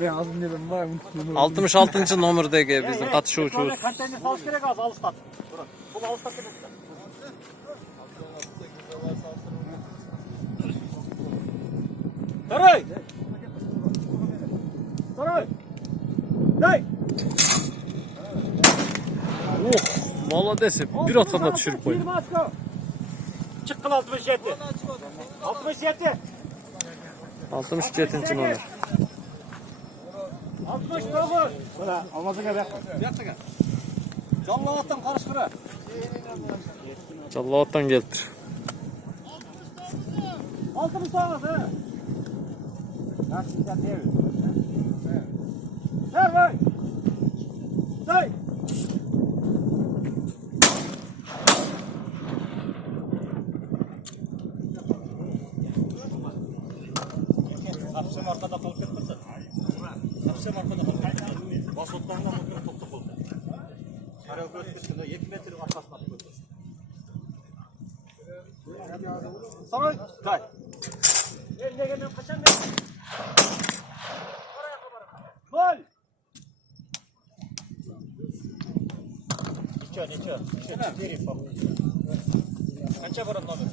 Ben azın dedim var. 66. nomerdagi bizim katışuvchimiz. Konteyner salish kerak hozir alıştat. Bu alıştat kerak. Saray. Saray. Hey. Молодец. Bir atanda düşürüp koydu. Çıkkın 67. 67. 67. nomer. 69. Bana almazıga bak. Yaktıga. Jallovatdan qarışqıra. Jallovatdan geldi. 60 tane. Nasıl diyor? Ver ver. Say. Kapsam arkada kalıp etmesin. Kapsam arkada kalıp etmesin. Basotlarından bakıyor toplu kolda. Karayol götürmüşsün de 2 metre arkasına atıyorsun. Saray. Tay. Ne gelmem kaçan ne? Gol. İçe. Vereyim bak. Kaça varan nomer?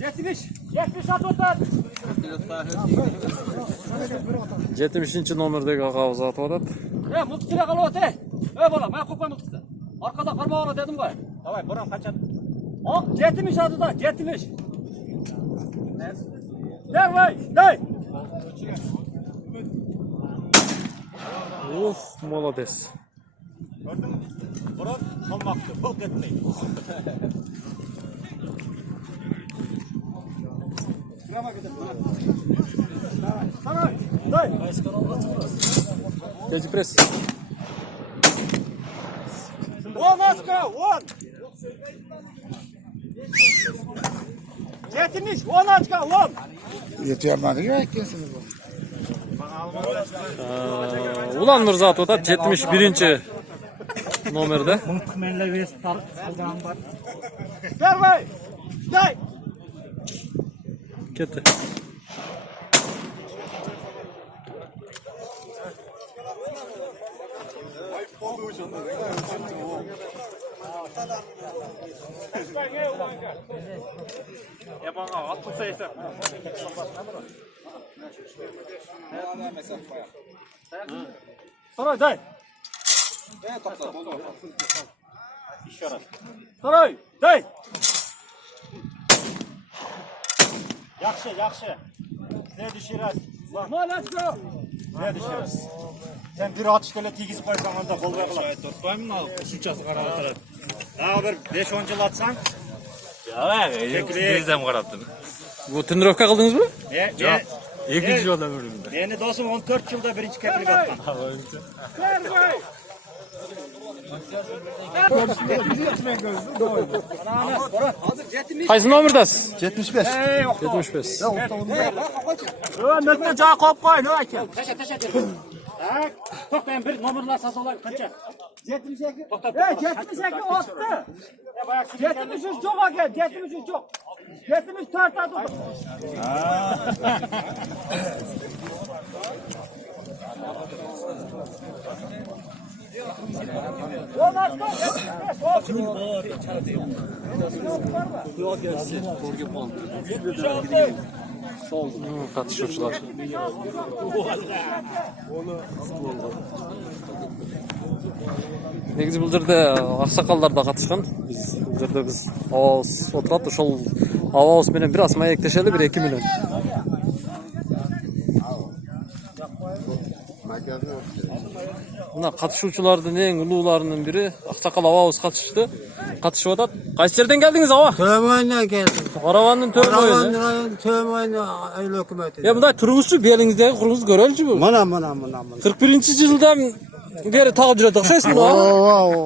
70. 70 at otar. 70. nomerdagi qog'oz atyapti. Multitira qalyapti. Bola, men qo'yman multitira. Orqada qarmoq ola dedim qo'y. Davay, boram qachon? 70 atida, 70. Ver voy, day. Uf, молодец. Gördün mü? Boram salmaktı. Bok etmeyin. Tamam. Day. Keçi pres. 10 açka, 10. 70, 10 açka, 10. Yetiyemedi ya ikisi bu. Ulan Mirza atyapti 71. nomerde. Menle ves salgan var. Ver vay. Day. Ketdi. Ya bana atılsa ise. Saray day. Saray day. Yaxshi. Ne düşürəz? Let's go. Ne düşürəz? Sen bir atış böyle tegizib qoysan onda bolbay qılır. Tutmayım mı? Şunçası qarab oturadi. Daha bir 5-10 yıl atsan. Bizden qarabdım. Bu trenirovka qildingizmi? Yo'q. 2 yolda ömrümde. Meni do'stim 14 yılda birinci keplik atgan. Qaysi nomerdasiz? 75. 75. Ömürde joy qo'yib qo'y, ne ekan? Tasha. To'q ben bir nomerlar sasolar qancha? 72. To'xtab. 72 otdi. 73 yo'q ekan, 73 yo'q. 74 atdi. Katışuvchilar. Negizi bu yerda oqsoqollar da qatышқан. Bu yerda biz ovoz o'tiradi, o'shal ovoz bilan biraz mayaktashadi 1-2 minut. Buna qatışuvchilardan eng ulug'larining biri oqsoqol ovoz qatishdi. Qatishyapti. Qaysi yerdan keldingiz, ava? Tömoydan keldim. Qoravanning Tömoydan. Tömoydan ayol hukumati. Ya bunday turingizchi, belingizdagi quringiz ko'raylikchi bu. Mana. 41-yildan beri taqib juradi o'xshaysiz buni. Oho.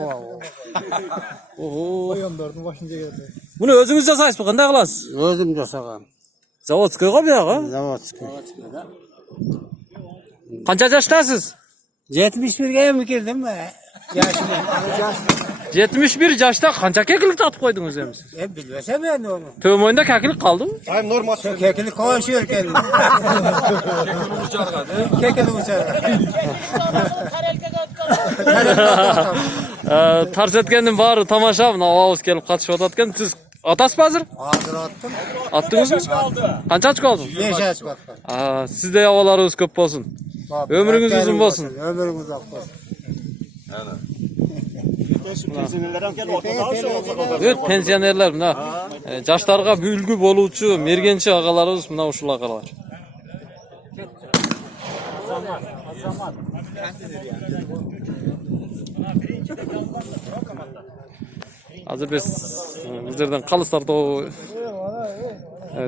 Qo'yonlarning boshida keldi. Buni o'zingiz jasaysiz, qanday qilasiz? O'zim jasagan. Zavodskoyga bu yoqqa? Zavodskiy. Qancha yoshdasiz? 71 ga ham kirdim. Yoshim. 71 yaşta qancha kekilik tatib qo'ydingiz endi siz? Bilmesem ben onu. To'mo'yinda kekilik qaldimi? Hayır normal. Kekili koşuyor kendini. Kekili uçar. Tars etkendim bari tomosha mına avaz kelib qatnashib o'tayotgan. Siz otasizmi hozir? Hazır attım. Attыңызбы? Qancha ochko oldi? 5 yaş bak. Sizde yavalarınız ko'p bo'lsin. Ömrünüz uzun bo'lsin. Ömrünüz uzak bo'lsin. Evet, pensionerler mına yaşlarga ülgü boluvchi mergenchi agalarыбыз mına ушул агалар. Hazır biz bizlerden Kalıslar da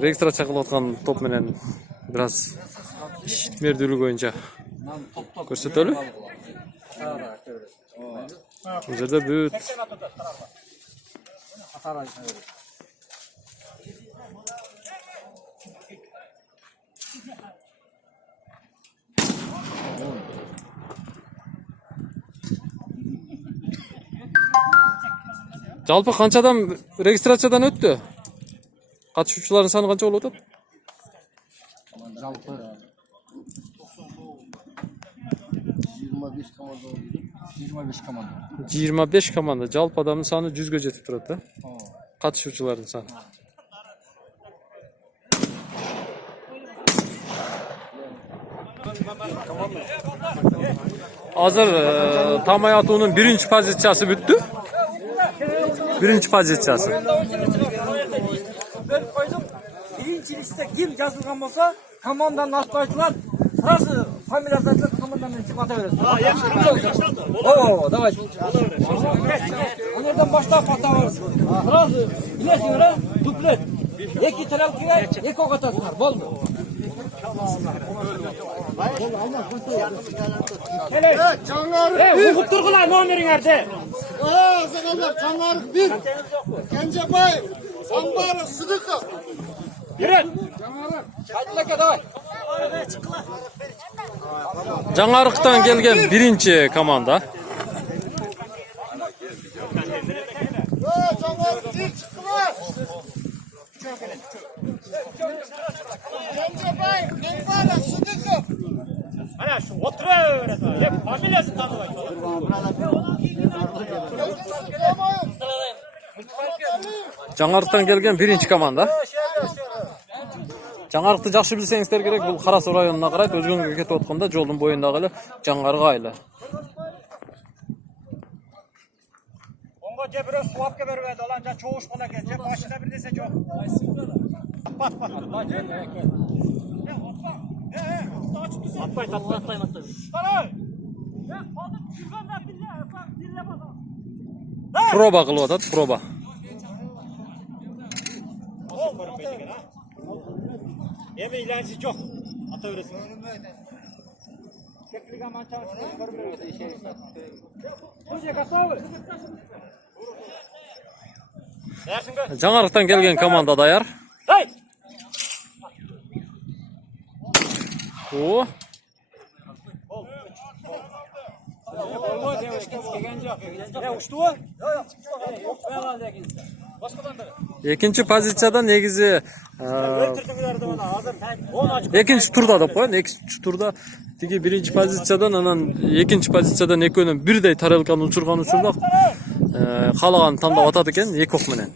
registratsiya kılıp atkan top menen biraz işitmerdүүлүк боюнча көрсөтөлү. Bu жерде бүт жалпы канчадан регистрациядан өттү? Катышуучулардын саны канча болуп атат? Жалпы 25 komanda. 25 komanda. Жалпы адамдын саны 100гө жетип турат да. Катышуучулардын саны. Азыр Тамай атуунун 1-позициясы бүттү. 1-позициясы. Birinci liste kim yazılgan olsa komandanın atlayıcılar sırası familiyası atlayıcılar komandanın çıkıp atabiliriz. Oo, давай. Onlardan başlayıp atabiliriz. Sırası bilesin öyle duplet. İki tarafkiler, iki ok atasınlar. Bol mu? Evet Canlar. Ukut Turgulay numarin nerede? Zagallar Canlar 1. Gencebay. Sambar Sıdıkı. Yürü. Hadi leke davay. Жаңарыктан келген 1-чи команда. Canlar 1 çıktılar. Gencebay. Sambar Sıdıkı. Ana şu oturuyor. Hep familiyası tanıyor. Жаңарыктан келген 1-чи команда. Жаңарыкты жакшы билсеңиздер керек, бул Кара Суу районуна карайт, өзгөнгө кетип атканда жолдун боюндагы эле Жаңарык айылы. Onga cebire suapka vermedi. Olan can çoğuş kola gelecek. Başına bir dese çok. Pat pat. Atmayın. Proba кылып атат, proba. Yeme ilanisi çok. Ata öğresin. Teknik aman çalışıyor. Жаңарыктан келген команда даяр. Hey! О. Экинчи позицияда негизи экинчи турда деп коеюн. Экинчи турда тиги 1-позициядан анан 2-позициядан экөөнүн бирдей тарелканы учурган учурда каалаган тандап атат экен, 2 ок менен.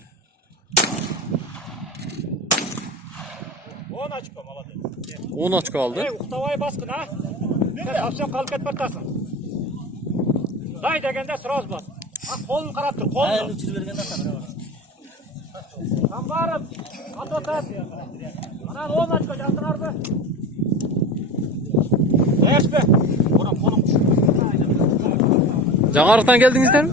10 очко алды. Uhtavayı baskın ha. Sen hapsen kalıp et batasın. Day degende sıraz bas. Kolunu karattır, kolunu. Hayır, uçur vergende sana. Tam varım. At otas. Anan 10 açko cantınar be. Eş be. Oram kolum uçur. Жаңарыктан келдиңиздерби?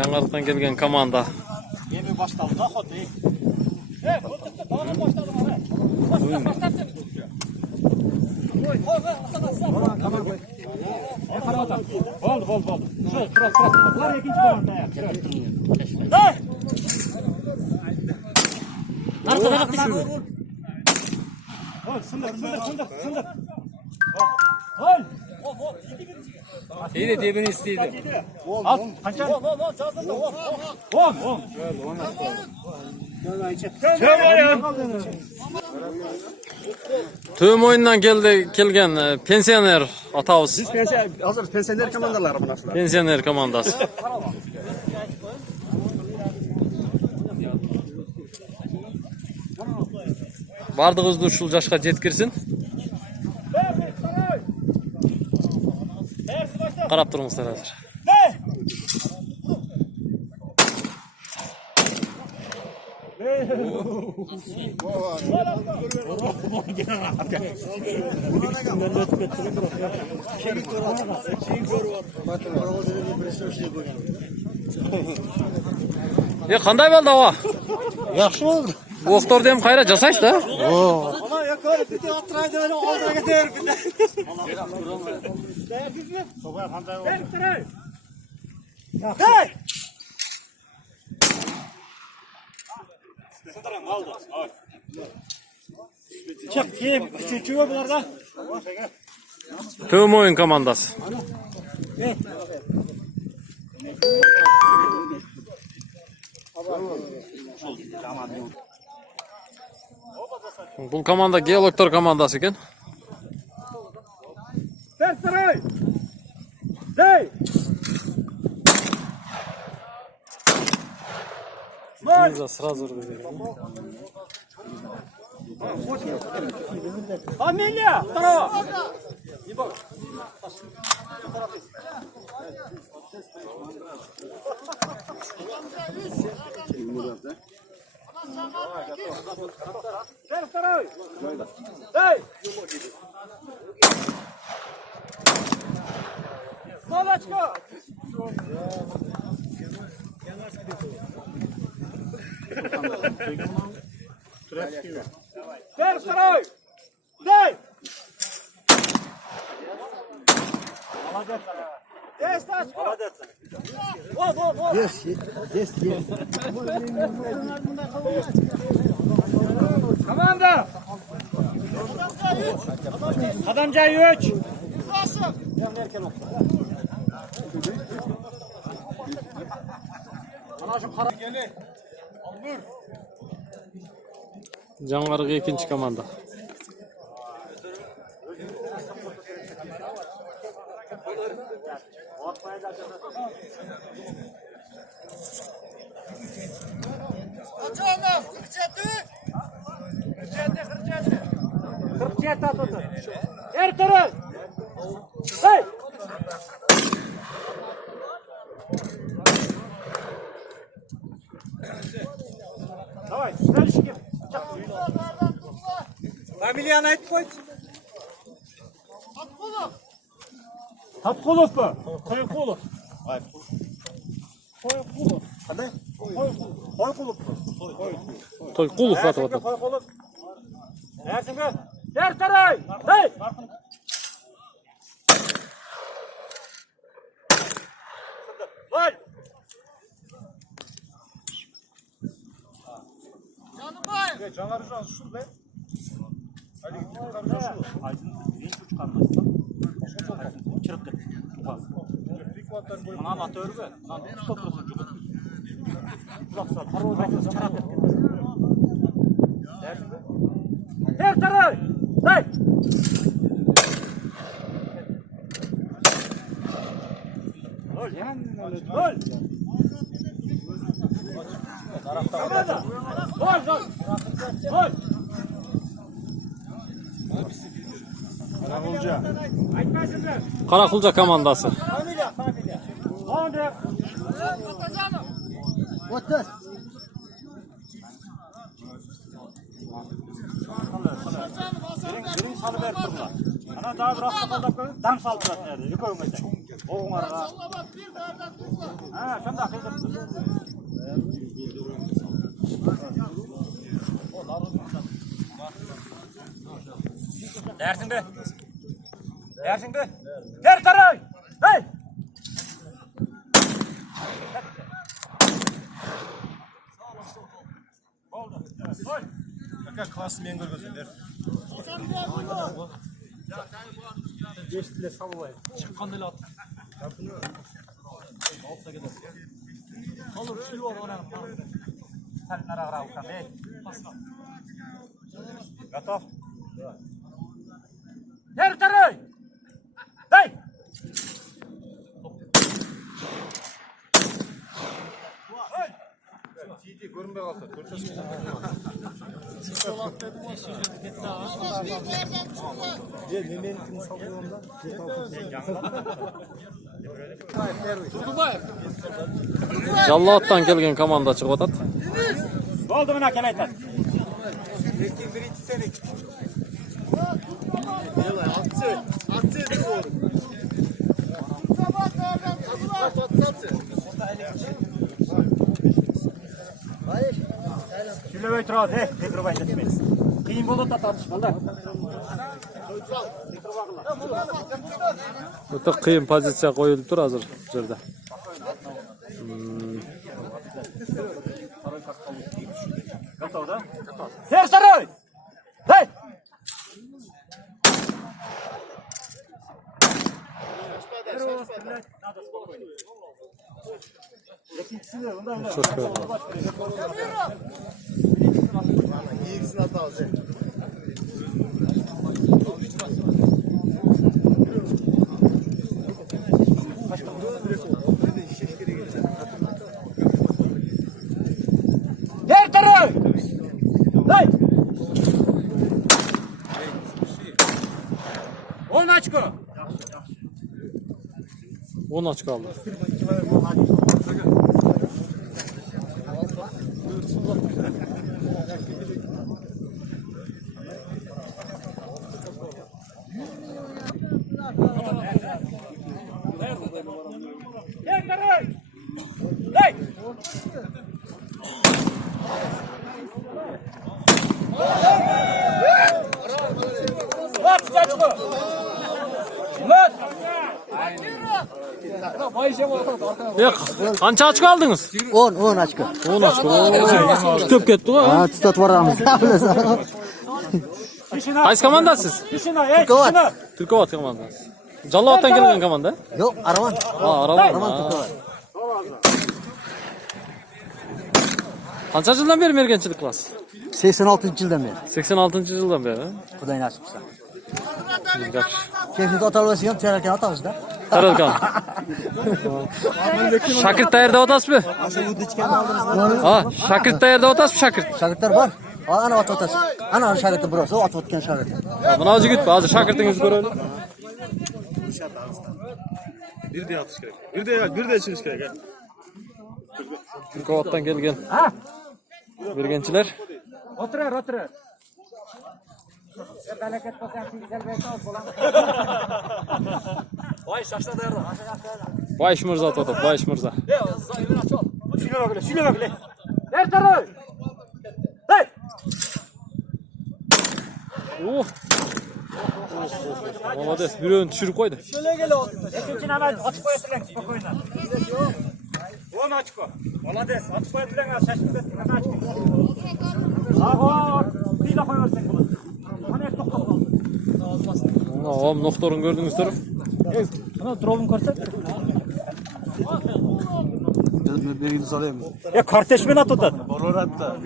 Жаңарыктан келген команда. Yemi başladı da hot değil. Koltukta dağına başladım ara. Başlattın. Koy, aslan. Tamam koy. Para otan. Bol. Şöyle, kıras. Var ikinci komanda ya. Hey! Arkada bak düşürdü. Sındır. Ol. İyi de dibini isteydi. Al. Kaçar. On. Tüm oyundan kelgen pensioner atabız. Hazır pensioner komandaları bunlar. Pensioner komandası. Bardığızды ушул жашка жеткирсин. Карап туруңуздар азыр. Кандай болду аба? Yaxşı oldu. Оқтор дем кайра жасайсыз да? Ama yakarı bir de atraydı öyle ağzına gider bir de. Çık. Kim? Üçüncü bunlarda. Tüm oyun komandası. Бұл команда геологтор командасы екен. Второй. Дай. Сразу Фамилия. Второго. Второй. Дай. Молочко. Второй. Дай. Молодец. Есть очко. Молодец. Вот. Есть. Команда. Adamca 3. Жаңғарғы екінші команда. Açalım. 47 atıldı. Ertuğrul. Hey. Давай, дальше. Familiyanı et koy. Tapkulov mu? Koykulov. Koykulov. Hadi. Koykulov. Тойқұлов атып атады. Koykulov. Ersin be. Ertuğrul. Hey. Gol. Canım Canları şu an şu be. Ali Mına atıyor be. Lan stop olsun çocuk. Uzaksa parolası çarap et. Ertuğrul. Hey. Gol. Gol. Gol. Қарақұлжа командасы. Familia. Hadi. Otur. Birin salı ver turla. Ana daha biraz sakaldap koyun. Dam saldırat nerede? Yukarı Oğun var. Ha, şunda kıydım. Dersin be. Dersin be. Der taray. Hey. Oldu. Gol. Kaka klasın en görgüzündür. Готов? Yer tarı! Hey! Жаллоатtan kelgen komanda chiqib o'tadi. Bo'ldi mana kelaytar. Şöyle turadi, tekrar başlatmayız. Qiyin bo'ldi tortishmalar. O'ta qiyin pozitsiya qo'yilib tur hozir bu yerda. Готов, да? Yer tarı! Hey! Надо спокойно. Çok güzel. İkisini at alacak. Yer tarı! Hey! 10 açko. 10 aç kaldı. Yer tarı! Hey! At açko. Lat! Qancha ochko oldingiz? 10 açık. 10 ochko. Tutib ketdi ku. Ha tutat varamiz. Qaysi komandasiz? Tishini, ey, Turkovat. tishini. Turkovat komandasi. Jalloatdan kelgan komanda. Yok araban. Ha, Aravan. Araban Turkovat. Qancha yildan beri merganchilik qilasiz? 86 yıldan beri. 86-yildan beri. Xudoy nasip qilsa. Yaxshi. Keyfiyat atalması yok, tererken atamız da. Taralkan. Şakirt tayyorda o'tasizmi? Ha, Şakirt tayyorda o'tasizmi, Şakirt? Şagirtlar var. Ana at atası. Ana şagirtı burası. O at atken şagirt. Buna jigit, hozir Şakirtingizni ko'raylik. Bir de atış gerek. Bir de çıkış gerek. Turkovatdan kelgan berganchilar. Oturar, oturar. Bereket bo'lsa, güzel bir tavuk bo'lar. Voy, shashna tayyorda. Bayish Mirzo o'tadi, Bayish Mirzo. Şöyle bak. Yer tarı! Hey! Oh. Молодец, birovni tushirib qo'ydi. İkinci hemen açık koyatırlar, spokojna. 10 açık o. Молодец, açık koyatırlar, şaşkın etsin, hemen açık. Ağır, bir de koyarsan bunu. Hani et tokla kaldı. Oğlum noktorun gördünüzler. Buna drovun korsak. Ya kardeş mi NATO da? Boloratta.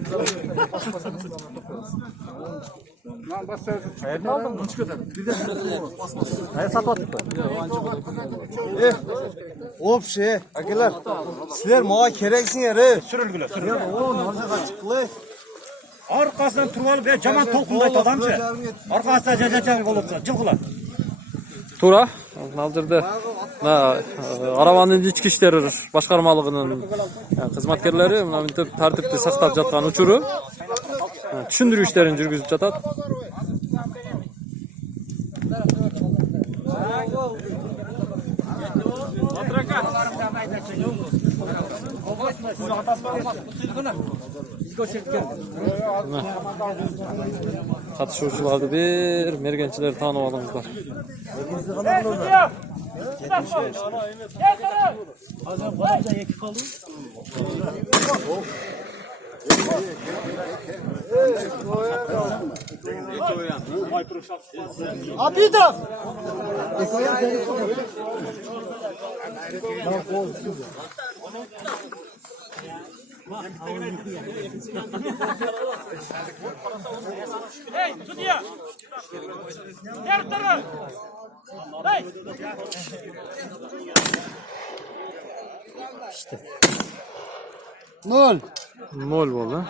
Ne aldın? Bunu çıkıyor tabii. Hayır satmadık da. Hop şey. Arkadaşlar. Sizler mağa kereksin yere. Sürülgüler, sürülgüler. Ya o nazı açıklı. Arkasından turvalı bir caman tolkundaydı adamcı. Arkasından cacacağı olursa, cılgılar. Tura, hozirda Aravanning ichki ishlar boshqarmaligining xizmatkorlari mana bu tartibni saqlab yotgan uchuri tushuntiruv ishlarini yurgizib yotadi. Qatnashuvchilarni bir merganchilar tanib olingizlar. Abi bir taraf. Hey, tutuyor. Diğer taraf. Hey. Nol. Mol oldu.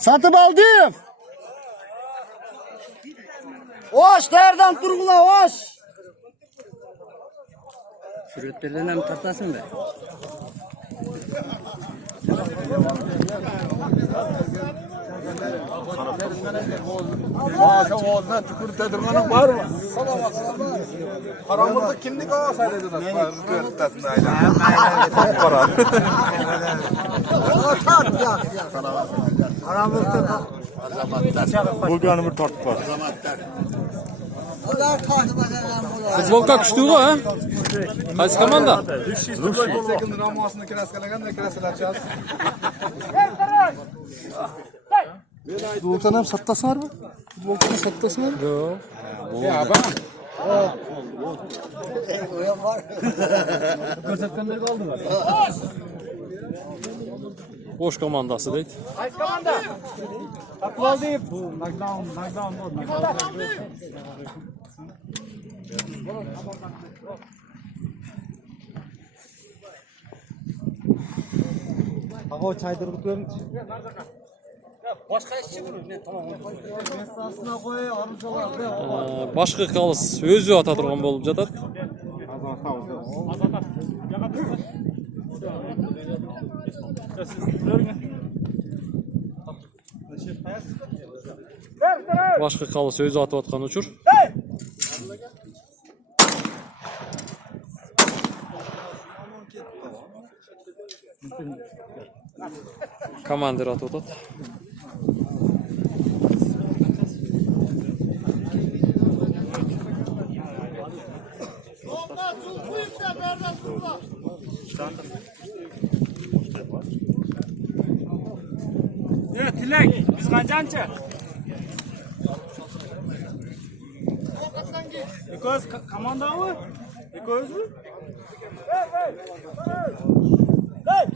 Satıp aldım. Hoş, nereden turgula hoş. Suretlerden hem tartasın be. Maaşa oğlundan tükür tedirmanın var mı? Karamızda kimlik o sadece de. Para. Bulgar'ın bir tortu var. Futbolka kuchdi ha? Qaysi komanda? Sekin Ramos'unu kiraskalagan da kiraskalar Futboldan hem sattası var mı? Futboldan sattası var mı? Yo'q. Boş komandası deydi. Qaysi komanda? Taqib oldik. Knockdown bo'ldi. Ağa çaydırıp koyayım. Boshqa ishchi buni. Men tamam. Aslına koy, arıcalar. Boshqa qalis o'zi ota turgan bo'lib жатат. Boshqa qalis o'zi otayotgan uchur. Komandir otayotadi. Evet, Tilak. Biz qancha? Eko'z komandami? Eko'zmi? Hey!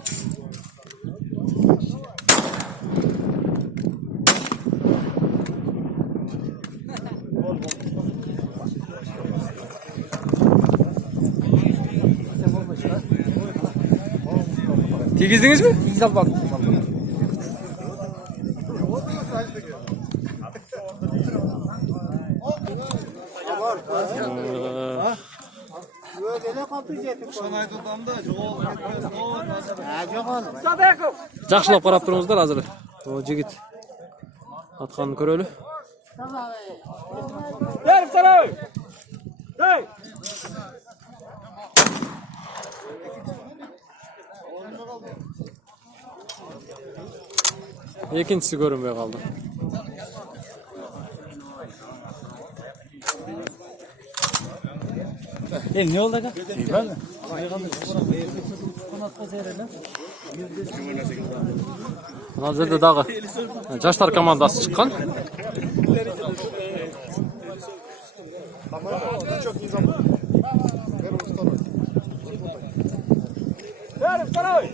Tegizdingiz mi? Güzel bak. Sadaqov. Yaxshilab qarab turingizlar hozir. O jigit atganini ko'raylik. Yarif saroy. Hey! Ikkinchisi ko'rinmay qoldi. Ne oldu aga? Hozirda dag'i yoshlar komandasi chiqqan. Çok iyi zaman. Yarif saroy.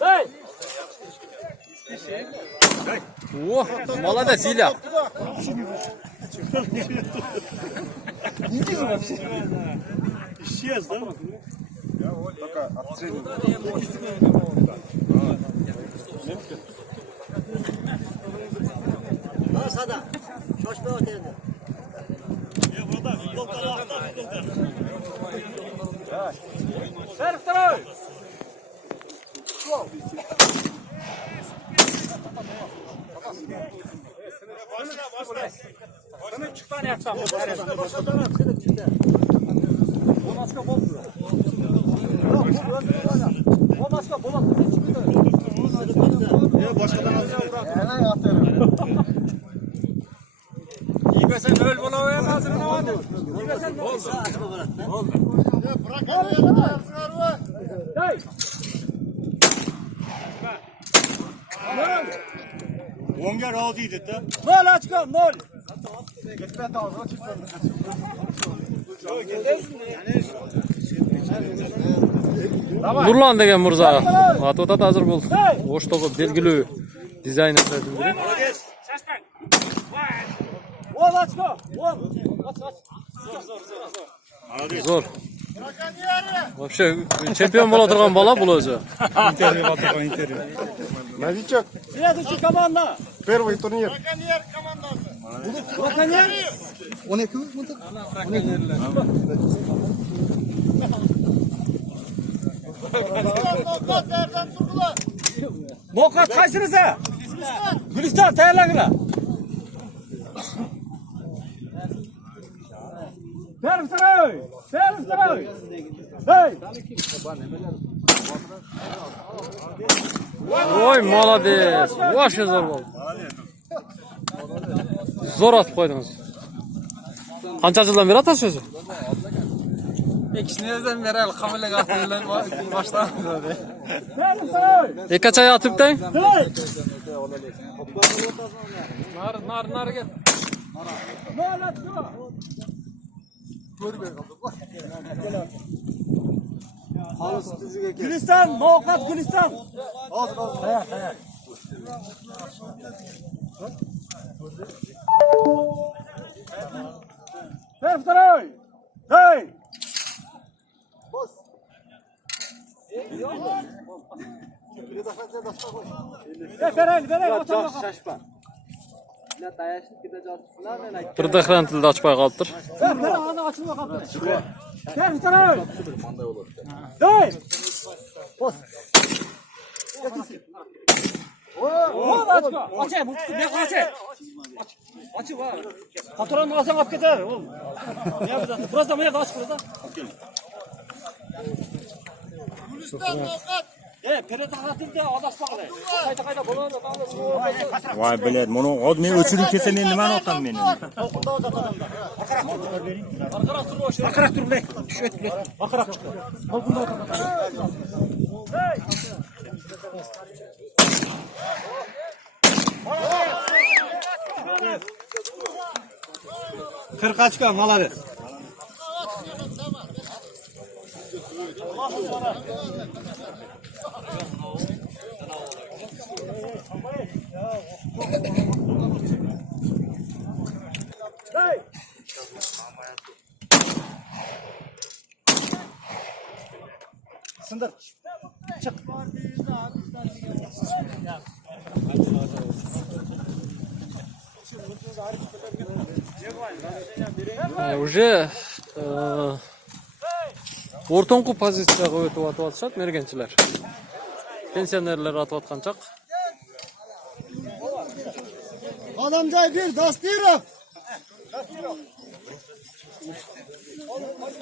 Hey! О, молодец, Иля. Исчез, да? Только отстрелил. Sada. Şoşma otelde. Yarif saroy. Sana çıktan yapsam. O maska bol. O maska bol. Başkadan alsın. Giymesen öl bulamazsın ama. Giymesen ne oldu? Bırak hadi. Hey! Onga razıydı da. Nol açkan nol. Nurlan degan murza atovat hazır bo'ldi. O'sh to'pi belgili dizaynerlardan biri. Ol açkan. Ol. Aç. Zo'r. Вообще чемпион bo'la turgan bola bu o'zi. Интервью батырған интервью. Новичок. Следующий команда. Первый турнир. Браконьер. 12 мынтық? Nokat kaysınıza? Gülistan tayarlanglar. Berim saray. Berim saray. Hey. Oy, молодец. Вообще zo'r bo'ldi. Zo'r atib qo'ydingiz. Qancha yildan beri atasiz o'zi? İkisinden beri kamerayla attılar baştan. Berim saray. Ikki chay atibding? Hey. Nar get. Nol açkan. Gülistan, Nokat Gülistan. Berim saray. Hey. Berayli, oturma. Bir dehran tilda ochmay qolibdir. Ver ağzını açılma kapını. Gel bir tane. Hey. Bas. Oğlum açma. Açayım. Ne açayım? Açı var. Patronun ağzını kapı gider oğlum. Ne yapacağız? Biraz da maya kaç burada. Perede hatırda adaş bakalım. Kayda bulanır. Vay bilet, bunu od men öçürüp kesen endi men otam meni. Bakarak dur be. Bakarak çık. Balkonda otur. Kırk açkan malades. Hey. Sındır. Çık. Уже o'rtonqu pozitsiyaga o'tib atishadi merganchilar. Pensionerlar atayotgan chaq. Adamcay bir Dastirov.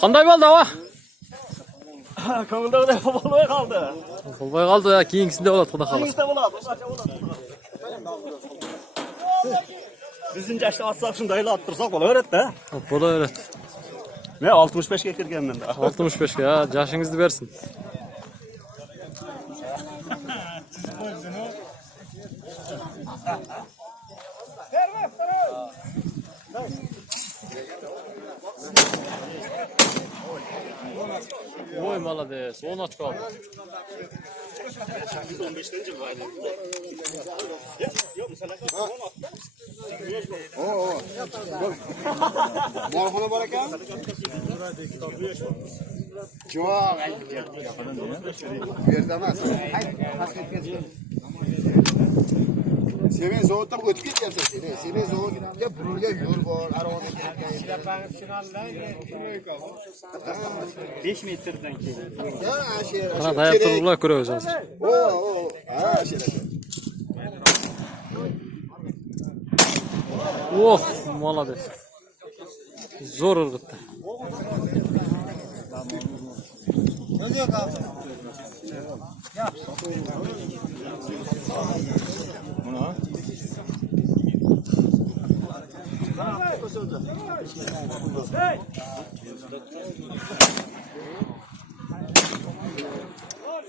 Qanday bo'ldi ava? Ko'ngilda bo'lmay qoldi. Bo'lmay qoldi, keyingisida bo'ladi, xudo xohlasa. Bizning yaşta atsak shundaylar attırsak bo'laveradi da. Bo'laveradi. Men 65 ga kirganman da. 65 ga, yoshingizni bersin. Oy, молодец. 10 ochko oldi. 15'ten var. Yok mesela. Morxona bor ekan. Çok. Bu yerda emas. Seven zavoddan o'tib ketyapsan sen. Seven zavodga burilgan yo'l bor, aravada ketgan. 5 metrden keyin. Ya, aşağı. Qana dayab turiblar ko'ramiz hozir. Ha, aşağı. Oh, молодец. Zo'r urg'itdi. Buna.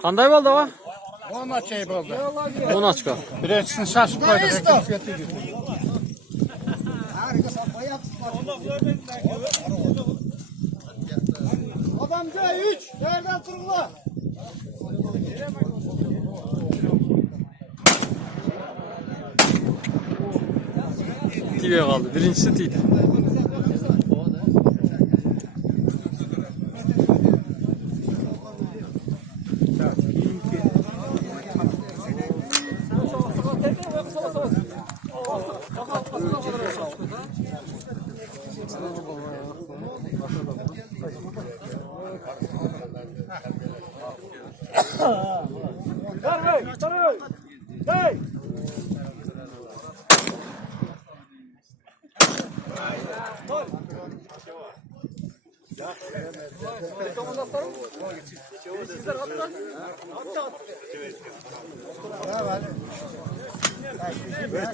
Qanday bo'ldi ava? 10 şey oldu. 10 açka. Birincisini şaşıp koyduk. Adamca 3. Nereden turla? Tiye kaldı. Birincisi tiydi.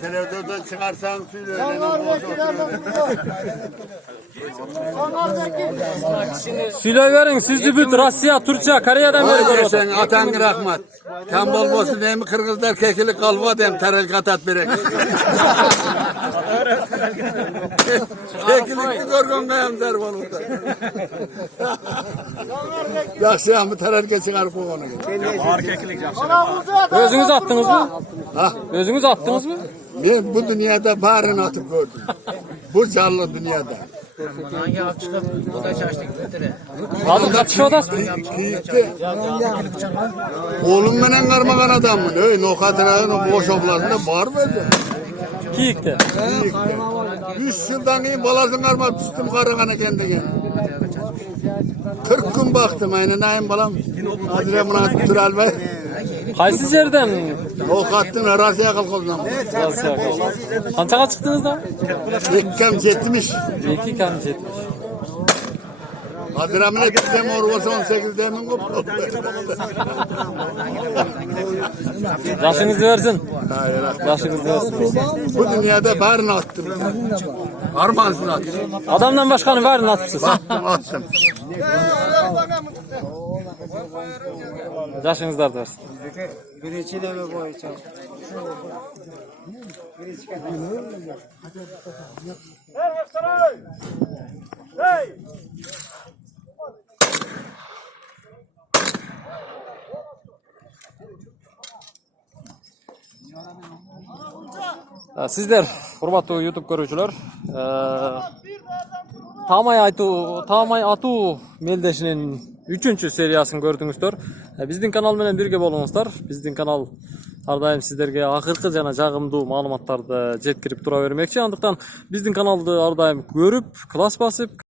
Televizyondan çıkarsan söyle. Söyleyiverin sizni büt Rossiya, Turkiya, Koreyadan beri görüyorlar. Sen atan rahmat. Tam bol bolsun değil mi Kırgızlar kekilik kalva dem tarelkat at berek. Kekilikni görgön kayam der bolurda. Yaxşı mı tarelkat çıkarıp koyganı. Özünüz attınız mı? Ha? Özünüz attınız mı? Ben bu dünyada barını atıp gördüm. Bu canlı dünyada. Hangi av çıkıp bu da şaştık götüre. Hazır kaçış odası mı? Kiyikte. Oğlum menen karmagan adamın. Öy nokatına boş oblasında var mıydı? Kiyik'te. Kiyikte. 3 yıldan iyi balasın karma düştüm karagana kendine. 40 gün baktım aynen ayın balam. Adire buna tural ver. Qaysi yerden? O kattın arasıya kalkıldım. Rossiya. Qanchaga chiqdingiz da? Ekkam 70. 2 kam jetmiş. Adiramına gitsem orvası 18 demin koptu. Yaşınızı versin. Hayır. Yaşınızı versin. Bu dünyada barını attım. Armansın attım. Adamdan başkanı verin atıpsız. Attım. Yaşınızlar da versin. Sizler hurmatly YouTube görүүчүлөр, Tamay Atu Meldeşinin 3-cü seriyasını gördüңүздөр. Биздин канал менен бирге болуңуздар. Биздин канал ар дайым сиздерге акыркы жана жагымдуу маалыматтарды жеткирип тура бермекчи. Андыктан биздин каналды ар дайым көрүп, класс басып,